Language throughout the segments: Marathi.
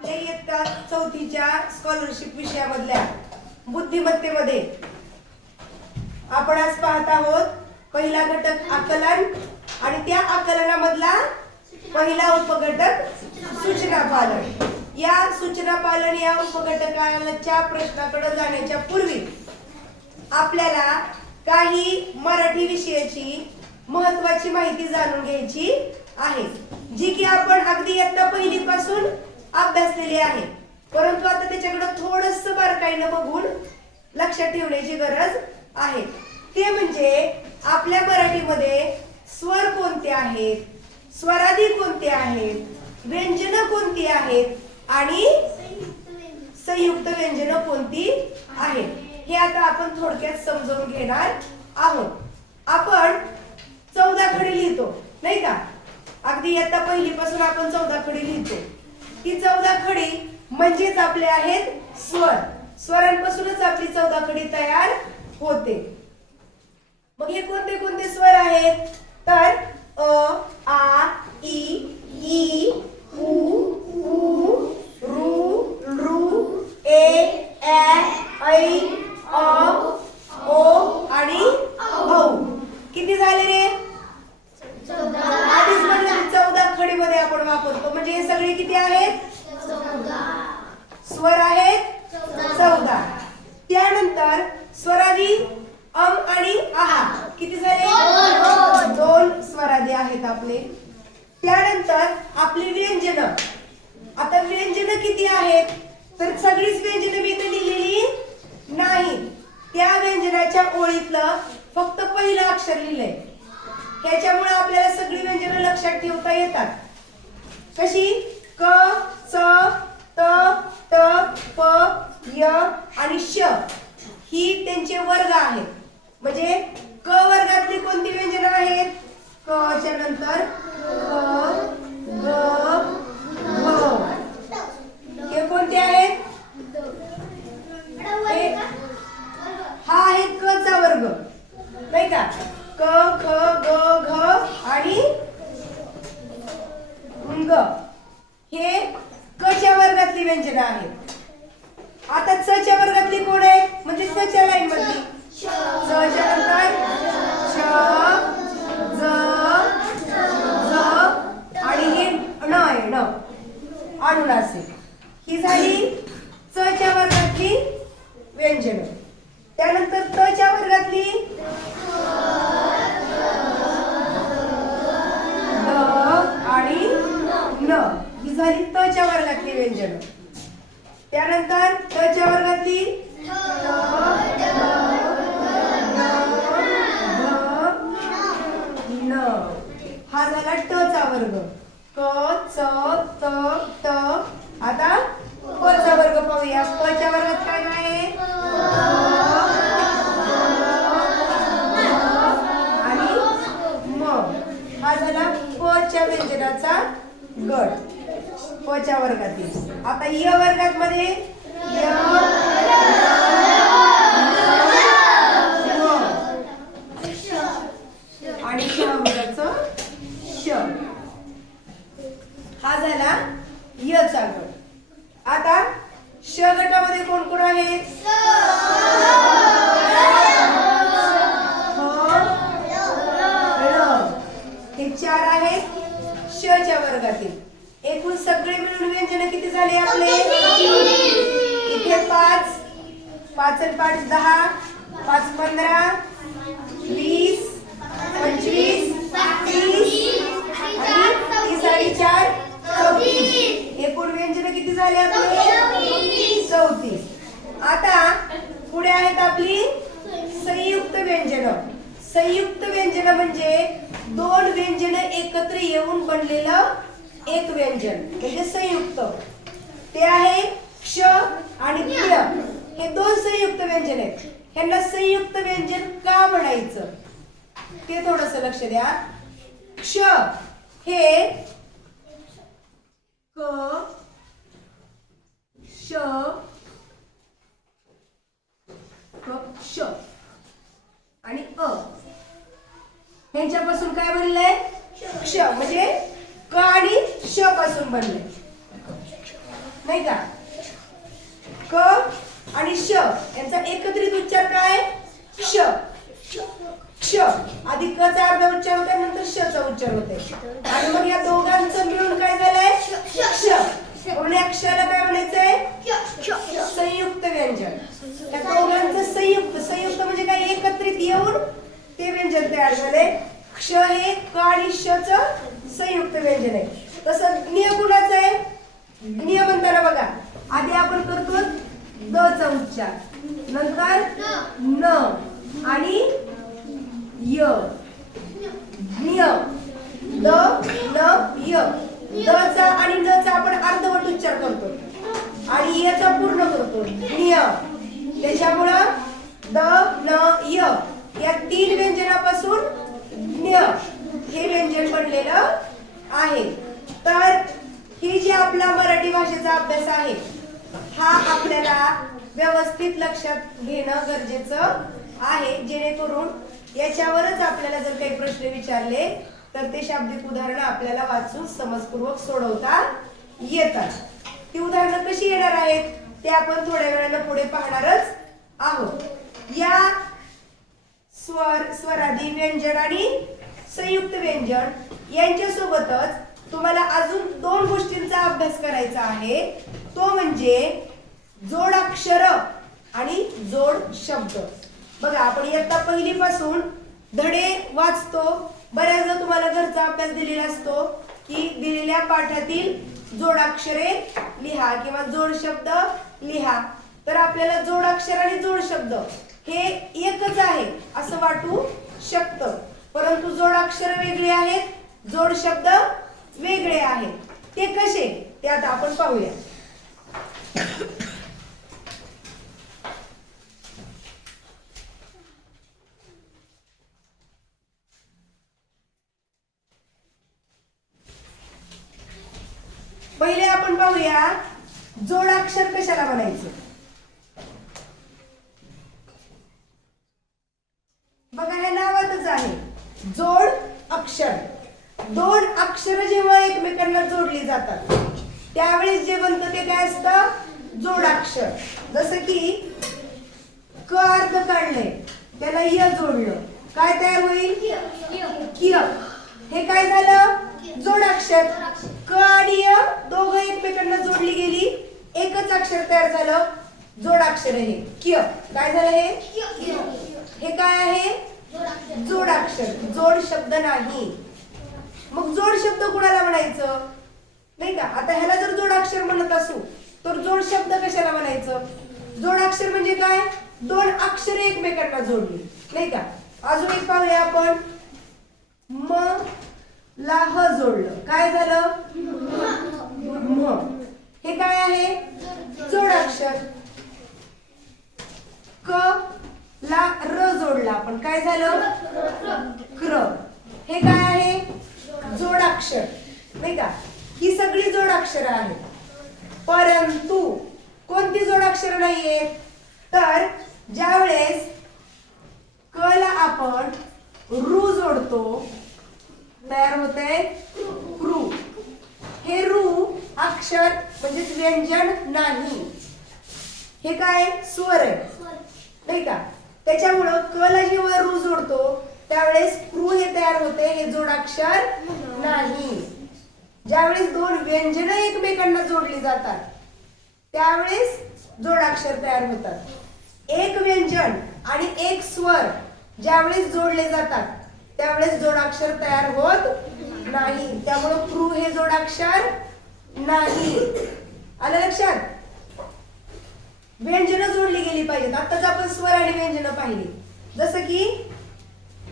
आपल्या इयत्ता चौथीच्या स्कॉलरशिप विषयामधल्या बुद्धिमत्तेमध्ये आपण आज पाहत आहोत पहिला घटक आकलन आणि त्या आकलनामधला पहिला उपघटक सूचना पालन. या सूचना पालन या उपघटकाच्या प्रश्नाकडे जाण्याच्या पूर्वी आपल्याला काही मराठी विषयाची महत्वाची माहिती जाणून घ्यायची आहे जी की आपण अगदी इयत्ता पहिलीपासून अभ्यासलेली आहे. परंतु आता त्याच्याकडे थोडस बारकाईनं बघून लक्षात ठेवण्याची गरज आहे. ते म्हणजे आपल्या मराठीमध्ये स्वर कोणते आहेत स्वरादी कोणते आहेत व्यंजन कोणती आहेत आणि संयुक्त व्यंजन कोणती आहेत. हे आता आपण थोडक्यात समजून घेणार आहोत. आपण चौदा खडी लिहितो नाही का? अगदी इयत्ता पहिलीपासून आपण चौदा खडी लिहितो. ती चौदा खडी म्हणजेच आपले आहेत स्वर. स्वरांपासूनच आपली चौदा खडी तयार होते. मग हे कोणते कोणते स्वर आहेत? तर अ आ इ ई उ ऊ रू रू ए ऐ अ ओ आणि औ. किती झाले रे आधीच म्हणलं चौदा खडीमध्ये आपण वापरतो म्हणजे हे सगळे किती आहेत स्वर आहेत चौदा त्यानंतर स्वरादी अम आणि आहा किती झाले दोन स्वरादी आहेत आपले त्यानंतर आपली व्यंजन आता व्यंजन किती आहेत तर सगळीच व्यंजन मी इथे लिहिलेली नाही. त्या व्यंजनाच्या ओळीतलं फक्त पहिलं अक्षर लिहिलंय. ह्याच्यामुळे आपल्याला सगळी व्यंजन लक्षात ठेवता येतात. कशी? क च त त प य आणि श ही त्यांचे वर्ग आहेत. म्हणजे क वर्गातली कोणती व्यंजन आहेत? क च्या नंतर व्यंजन आहेत आता सच्या च्या वर्गातली कोण आहे म्हणजे सच्या लाईन मधली च नंतर श ज झ आणि हे ण आहे ण. अनुनासिक ही झाली च च्या वर्गातली व्यंजन. त्यानंतर त च्या च त त आता प चा वर्ग पाहूया. प च्या वर्गात काय काय आहे? आणि म. हा झाला प च्या व्यंजनाचा गट प च्या वर्गातील. आता य वर्गात मध्ये य म. आणि श वर्गाचं श हा झाला य चा गट आता श गटामध्ये कोण कोण आहेत ळ. हे चार आहेत श च्या वर्गातील. एकूण सगळे मिळून व्यंजन किती झाले आपले? इथे पाच पाच आणि पाच दहा पाच पंधरा वीस पंचवीस तीस आणि तीस आणि चार चौतीस. एकूण व्यंजन किती झाले आपले? चौतीस. आता पुढे आहेत आपली संयुक्त व्यंजन. संयुक्त व्यंजन म्हणजे दोन व्यंजन एकत्र येऊन बनलेलं एक व्यंजन. म्हणजे संयुक्त ते आहे क्ष आणि क्य हे दोन संयुक्त व्यंजन आहेत. ह्यांना संयुक्त व्यंजन का म्हणायचं? ते थोडस लक्ष द्या. क्ष हे क श क आणि अ. यांच्यापासून काय बनलंय? क्ष म्हणजे क आणि श पासून बनलंय. नाही का? क आणि श यांचा एकत्रित उच्चार काय? क्ष क्ष आधी क चा अर्धा उच्चार होता नंतर श चा उच्चार होते आणि मग या दोघांचं मिळून काय झालंय? क्ष म्हणून या काय म्हणायचंय? संयुक्त व्यंजन. त्या दोघांचं संयुक्त संयुक्त म्हणजे काय? एकत्रित येऊन तयार झाले क्ष हे क आणि श च संयुक्त व्यंजन. आहे तसं ज्ञ कुणाचं आहे? ज्ञ म्हणताना बघा. आधी आपण करतो द चा उच्चार नंतर न आणि य. ज्ञ द न य. द चा आणि न चा आपण अर्धवट उच्चार करतो. आणि य चा पूर्ण करतो. ज्ञ त्याच्यामुळं तीन व्यंजनापासून ज्ञ हे व्यंजन बनलेलं आहे. तर ही जी आपला मराठी भाषेचा अभ्यास आहे हा आपल्याला व्यवस्थित लक्षात घेणं गरजेचं आहे. जेणेकरून याच्यावरच आपल्याला जर काही प्रश्न विचारले तर ते शाब्दिक उदाहरणं आपल्याला वाचून समजपूर्वक सोडवता येतात. ती उदाहरणं कशी येणार आहेत ते आपण थोड्या वेळानं पुढे पाहणारच आहोत. या स्वर स्वरादी व्यंजन आणि संयुक्त व्यंजन यांच्या सोबतच तुम्हाला अजून दोन गोष्टींचा अभ्यास करायचा आहे. तो म्हणजे जोडाक्षर आणि जोड शब्द. बघा आपण इयत्ता पहिली पासून धडे वाचतो. बऱ्याचदा तुम्हाला घरचा अभ्यास दिलेला असतो की दिलेल्या पाठातील जोडाक्षरे लिहा किंवा जोड शब्द लिहा. तर आपल्याला जोडाक्षर आणि जोड शब्द हे एकच आहे असं वाटू शकतं. परंतु जोडाक्षर वेगळे आहेत जोड शब्द वेगळे आहेत. ते कसे? ते आता आपण पाहूया. पहिले आपण पाहूया जोडाक्षर कशाला म्हणायचं बघा हे नावातच आहे जोड अक्षर दोन अक्षर जेव्हा एकमेकांना जोडली जातात. त्यावेळेस जे बनतं ते काय असतं? जोडाक्षर. जसं की क अर्थ काढले त्याला य जोडलं. काय तयार होईल? किय. हे काय झालं? जोडाक्षर. क आणि य दोघं एकमेकांना जोडली गेली. एकच अक्षर तयार झालं. जोडाक्षर हे. किय. काय झालं हे? हे काय आहे? जोडाक्षर. जोड शब्द नाही. मग जोड शब्द कुणाला म्हणायचं? नाही का? आता ह्याला जर जोडाक्षर म्हणत असू तर जोड शब्द कशाला म्हणायचं? जोडाक्षर म्हणजे काय? दोन अक्षर एकमेकांना जोडली. नाही का? अजून एक पाहूया आपण. म ला ह जोडलं. काय झालं? म. हे काय आहे? जोडाक्षर क ला र जोडला. आपण काय झालं? क्र हे काय आहे? जोडाक्षर नाही का? ही सगळी जोडाक्षर आहेत. परंतु कोणती जोडाक्षर नाहीये? तर ज्या वेळेस आपण रू जोडतो तयार होते रू. हे रू अक्षर म्हणजेच व्यंजन नाही. हे काय? स्वर आहे. नाही का? त्याच्यामुळं कला जेव्हा रू जोडतो त्यावेळेस क्रू हे तयार होते हे जोडाक्षर नाही. ज्यावेळेस दोन व्यंजन एकमेकांना जोडली जातात त्यावेळेस जोडाक्षर तयार होतात. एक व्यंजन आणि एक स्वर ज्यावेळेस जोडले जातात त्यावेळेस जोडाक्षर तयार होत नाही. त्यामुळं क्रू हे जोडाक्षर नाही. आलं लक्षात? व्यंजन जोडली गेली पाहिजेत. आताच आपण स्वर आणि व्यंजन पाहिली. जसं की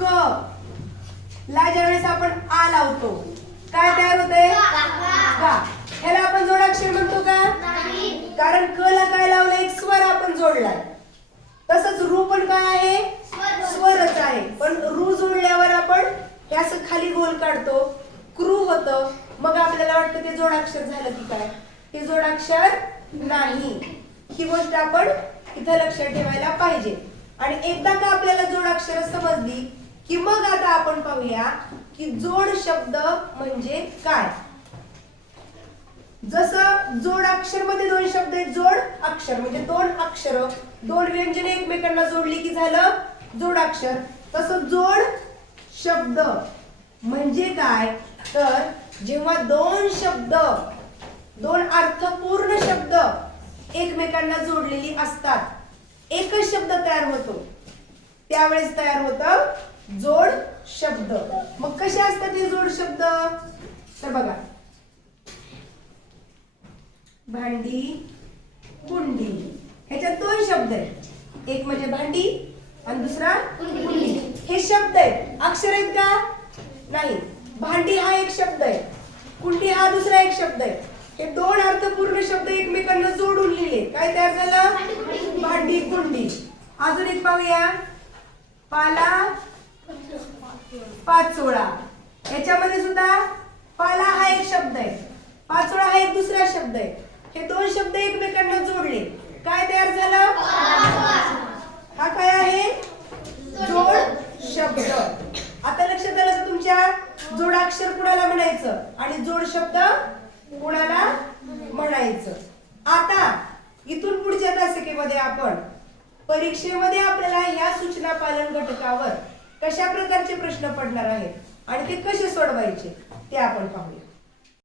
क. ला ज्यावेळेस आपण आ लावतो काय तयार होतंय? का ह्याला आपण जोडाक्षर म्हणतो का? कारण क ला काय लावलं एक स्वर आपण जोडलाय. तसंच रू पण काय आहे? स्वरच. आहे. पण रू जोडल्यावर आपण हे असं खाली गोल काढतो. क्रू होतं. मग आपल्याला वाटतं ते जोडाक्षर झालं की काय? ते जोडाक्षर नाही. ही गोष्ट आपण इथं लक्षात ठेवायला पाहिजे. आणि एकदा का आपल्याला जोडाक्षर समजली की मग आता आपण पाहूया की जोड शब्द म्हणजे काय? जसं जोड अक्षरमध्ये दोन शब्द आहेत जोड अक्षर म्हणजे दोन अक्षर. दोन व्यंजने एकमेकांना जोडली की झालं जोड अक्षर. तसं जोड शब्द म्हणजे काय? तर जेव्हा दोन शब्द दोन अर्थपूर्ण शब्द एकमेकांना जोडलेली असतात एकच शब्द तयार होतो. त्यावेळेस तयार होतं जोड शब्द. मग कसे असतात हे जोड शब्द? तर बघा. भांडी कुंडी. ह्याच्यात दोन शब्द आहेत. एक म्हणजे भांडी आणि दुसरा कुंडी. हे शब्द आहेत. अक्षर आहेत का? नाही. भांडी हा एक शब्द आहे. कुंडी हा दुसरा एक शब्द आहे. हे दोन अर्थपूर्ण शब्द एकमेकांना जोडून लिहिले. काय तयार झालं? भांडी कुंडी. अजून एक पाहूया. पाला पाचोळा याच्यामध्ये सुद्धा पाला हा एक शब्द आहे. पाचोळा हा एक दुसरा शब्द आहे. हे दोन शब्द एकमेकांना जोडले. काय तयार झालं? हा काय आहे? जोड शब्द. आता लक्षात आलं तुमच्या जोडाक्षर कुणाला म्हणायचं? आणि जोड शब्द कुणाला म्हणायचं? आता इथून पुढच्या तासिकेमध्ये आपण परीक्षेमध्ये आपल्याला या सूचना पालन घटकावर कशा प्रकारचे प्रश्न पडणार आहेत आणि ते कसे सोडवायचे ते आपण पाहूया.